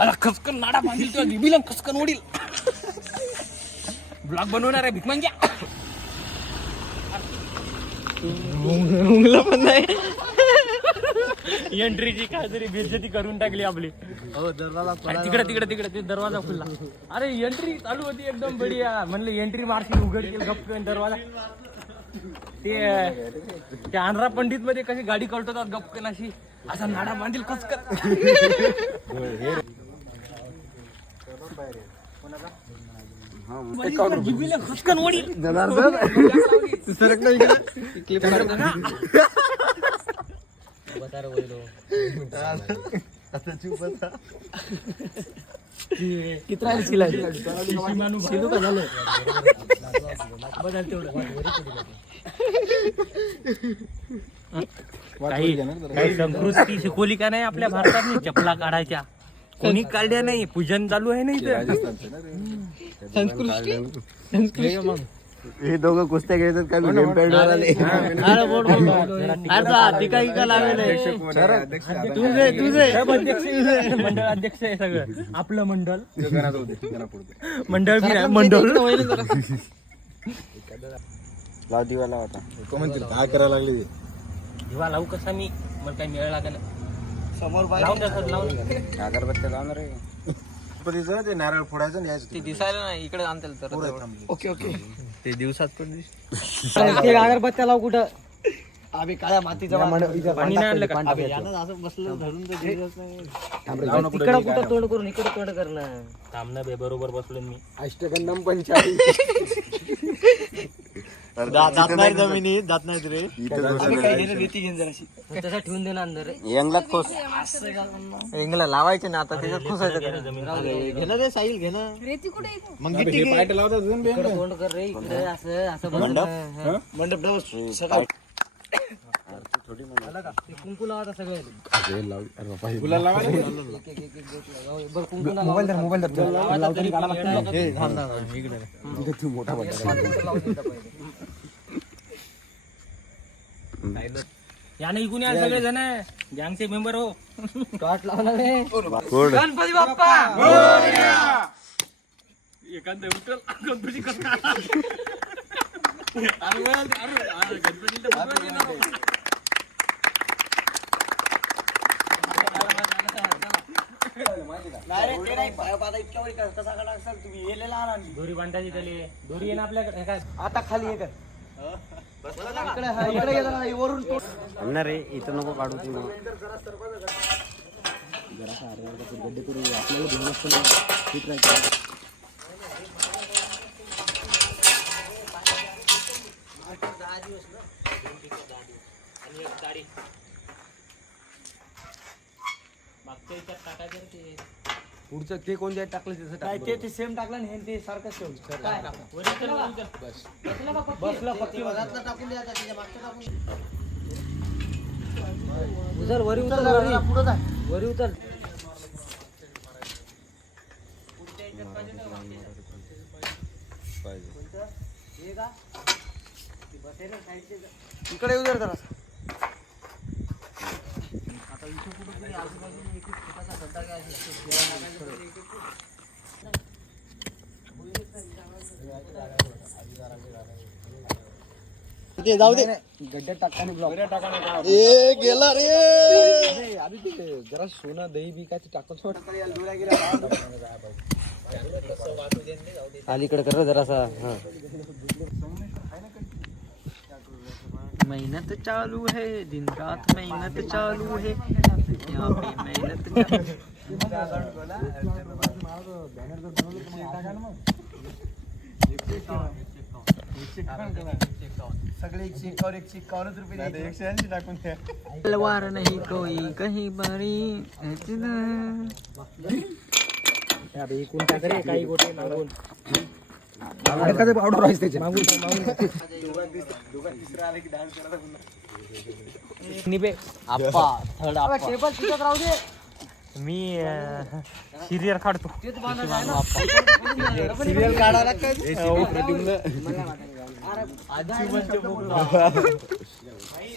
अरे खसकन नाडा बांधील तुझ्या जिबीला खसकन ओढील. ब्लॉग बनवणार आहे भिकमांग्या. पण नाही एंट्रीची काहीतरी बेइज्जती करून टाकली आपली. हो दरवाजा तिकडे तिकडे तिकडे ते दरवाजा खुलला. अरे एंट्री चालू होती एकदम बढिया. म्हणलं एंट्री मारशी उघड केलं गप्प दरवाजा. ते आंध्रा पंडित मध्ये कशी गाडी कळतात गप्प अशी असा नाडा बांधील खसकन. जिबीला खसकन ओढील. किती काही संस्कृती शिकवली का नाही आपल्या भारतात. चपला काढायच्या कोणी काढल्या नाही. पूजन चालू आहे नाही तर संस्कृती. मग हे दोघं कुस्त्या खेळतात का? मंडळ अध्यक्ष आहे सगळं आपलं मंडळ. मंडळ मंडळ लाव दिवा लाव आता. काय करायला लागले? दिवा लावू कसा मी? मला काही मिळायला लागेल समोर लावून अगरबत्त्या लावणार आहे. ते नारळ फोडायचं आणि यायचं. ते दिसायला नाही इकडे आणता तर. Okay okay. ते दिवसात पण ते अगरबत्त्या लाव कुठं? आम्ही काळ्या मातीचा पाणी नाही आणलं का? असं बसलं धरून तिकडं कुठं तोंड करून इकडे तोंड करणं. थांबणं बे बरोबर बसलो मी. अष्टगंधम पंचायत जात नाही जमिनी जात नाही रे. तसा ठेवून दे ना अंदर. यंगला खोस यंगला लावायचे ना आता त्याच्यात खोसायचं. घेणं रे साहिल घेणं. मग तोंड कर रे इकडे असं असं मंडप कुंकू लावा सगळे. याने इकून या सगळे जण गँगचे मेंबर हो. काट लावणार गणपती बाप्पा एखादं उठल गणपती दोरी बांधायची त्याला. दोरी आहे ना आपल्याकडे काय आता खाली आहे का? रे इथं नको काढू ती पुढचं ते कोणत्या टाकलं त्याचं ते सेम टाकलं आणि ते सारखं सेम बसला पक्की टाकून द्या. उचल वरी उचल वरी उचल. इकडे येऊ जरा. ते जाऊ दे गड्ड्यात टाकताना ब्लॉक गेला रे. आधी ते जरा सोनं दही बिकाची टाकून सोड. अलीकडे कर जरासा. मेहनत चालू है दिन रात मेहनत चालू है यहाँ पे मेहनत. सगळे 151 रुपये 180 टाकून द्या. तलवार नहीं कोई कहीं बारी. काही गोटे मागून पावडर राहायचं त्याच्या निबे आप्पा थर्ड आप्पा टेबल तिथं राहू दे. मी सिरियल काढतो. सिरियल काढायला काय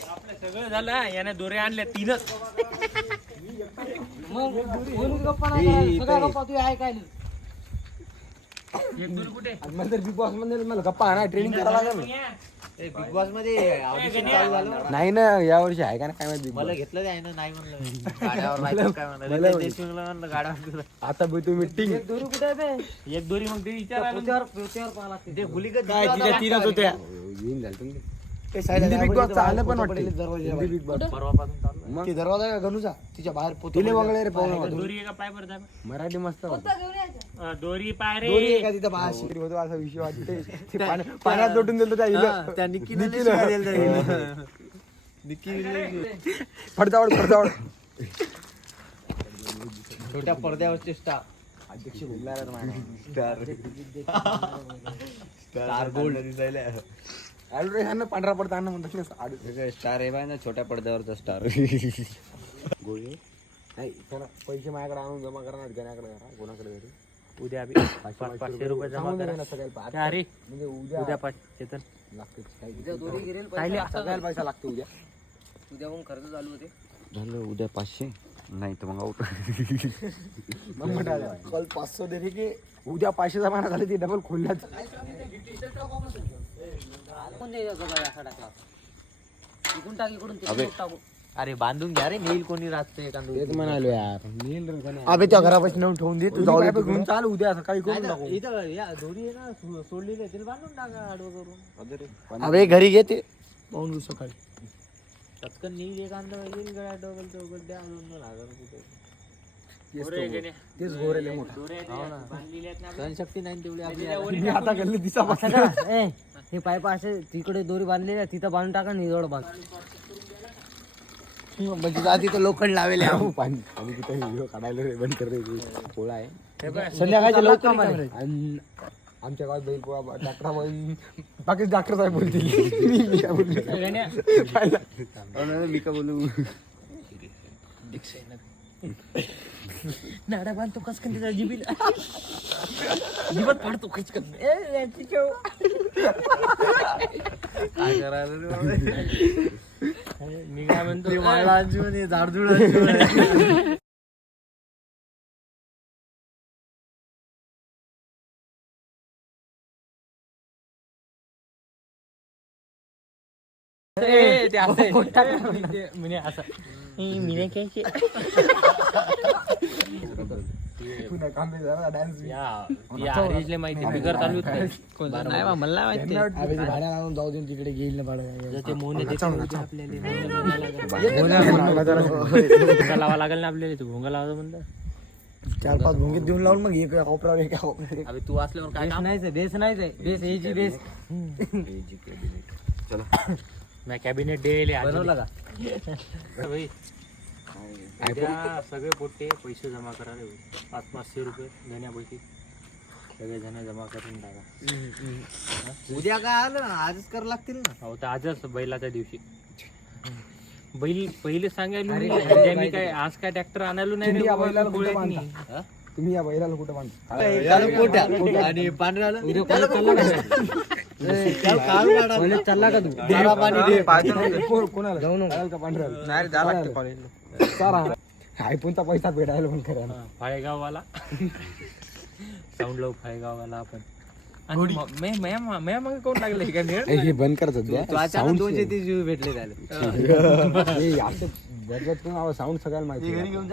आपलं सगळं झालं. याने दोरे आणले 3च. एक दोरी कुठे बिग बॉस मध्ये मला गप्पा ना ट्रेनिंग करायला लागेल ना. बिग बॉस मध्ये audition चालू झालं. नाही ना या वर्षी आहे का ना काय माहिती मला घेतलं ते आहे ना नाही म्हणलं मी. गाड्यावर बायको काय म्हणलं रितेश देशमुखला म्हणलं गाड्यावर तुला. आता भेटू मीटिंग एक दोरी मग ते विचारायला ते गुलीगत काय तिच्या तीनच होत्या येऊन झालं तुम्ही हिंदी बिग बॉस आलं पण वाटतं हिंदी बिग बॉस परवापासून चालू मग ते दरवाजा का गणूचा तिच्या बाहेर तिले बघले रे पाहुणा दोरी आहे का पाय बरं दाबा. मराठी मस्त दोरी पाय दोरी रे आहे का तिथं बाहेर शिकरी होतो असा विषय वाटते ते पाण्यात लोटून दिलं त्या हिला त्या निक्कीला फडतावड छोट्या पडद्यावरचे स्टार अध्यक्ष बोलणार स्टार गोल्ड दिसायला ऍडव्हर्टाईज आहे ना पांढरा पडता आणणं म्हणतात ना स्टार आहे ना छोट्या पडद्यावरचा स्टार गोळी नाही त्याला पैसे माझ्याकडे आणून जमा करणार गण्याकडे करा कोणाकडे घरी उद्या बी 500 रुपये जमा करा सगळ्याला अरे म्हणजे उद्या उद्या 500 चेतन लागते सगळ्याला पैसा लागतो उद्या उद्या मग खर्च चालू होते झालं उद्या 500 नाही तर मग आउट मग म्हणाला कल 500 देणे की उद्या 500 जमा झाले ती डबल खोलल्याच अरे बांधून घ्या रे नेईल कोणी रातचं एखादं तेच म्हणालो यार अबे त्या घरापाशी नेऊन ठेवून दे तू जाऊ दे घेऊन चाल उद्या सकाळी करून टाकू इथं या दोरी आहे ना सोडलेली आहे तिला बांधून टाका आडवं करून अबे घरी घे ते पाहून घेऊ सकाळी पटकन नेईल एखादं येईल गळ्या डबल चौकट द्या 2,000 रुपये तेच गोरेले मोठा सहनशक्ती नाही तेवढी आपली मी आता गल्ली दिसा हे पाईप असे तिकडे दोरी बांधलेली आहे तिथं बांधून टाका निजवळ बांध म्हणजे जा तिथं लोखंड लावेल पाणी आणि तिथं व्हिडिओ काढायला रे बंद कर रे पोळा आहे संध्याकाळचे लवकर आमच्या गावात बैल पोळा डॉक्टर बाकी डॉक्टर साहेब बोलतील मी काय बोलू मी का बोलू नाडा बांधतो कस कन त्याच्या जिबीला जिबत फाडतो खचकन मी काय म्हणतो झाडझुड ते असं म्हणजे असं मी नाही घ्यायचे डान्स या हरीशले माहिती बिगर चालू नाही बा, मला नाही माहिती भाड्या आणून जाऊ दे तिकडे घेईल ना भाड्या ते मोने लावा लागेल ना आपल्याला तू भोंगा लावा म्हणलं 4-5 भोंगीत देऊन लावून मग एक ऑपरा एक अबे तू असल्यावर काय काम बेस नाही बेस एजी बेस मी कॅबिनेट डेले बनवला का भाई उद्या सगळे पोट्टे पैसे जमा करा रे 500 रुपये घेण्यापैकी सगळे जण जमा करून टाका उद्या काय आलं ना आजच करावं लागतील ना हो तर आजच बैलाच्या दिवशी बैल पहिले सांगायला मी काय आज काय ट्रॅक्टर आणायलो नाही रे बाबा, बैलाला गोळ्यात कुठं नाही. बांधता? तुम्ही या बैलाला कुठं बांधता आणि पांढऱ्याला चालला का तू कोणाला जाऊ नका का पांढऱ्याला सारा आयफोनचा पैसा भेटायला पण करा हा, फाळेगाववाला साऊंड लावू फाळेगाववाला आपण आणि मग मग कोण लागलं हे काय हे बंद कर सध्या तो अचानक 230 व्ह्यू भेटले त्याला साऊंड सगळ्याला माहिती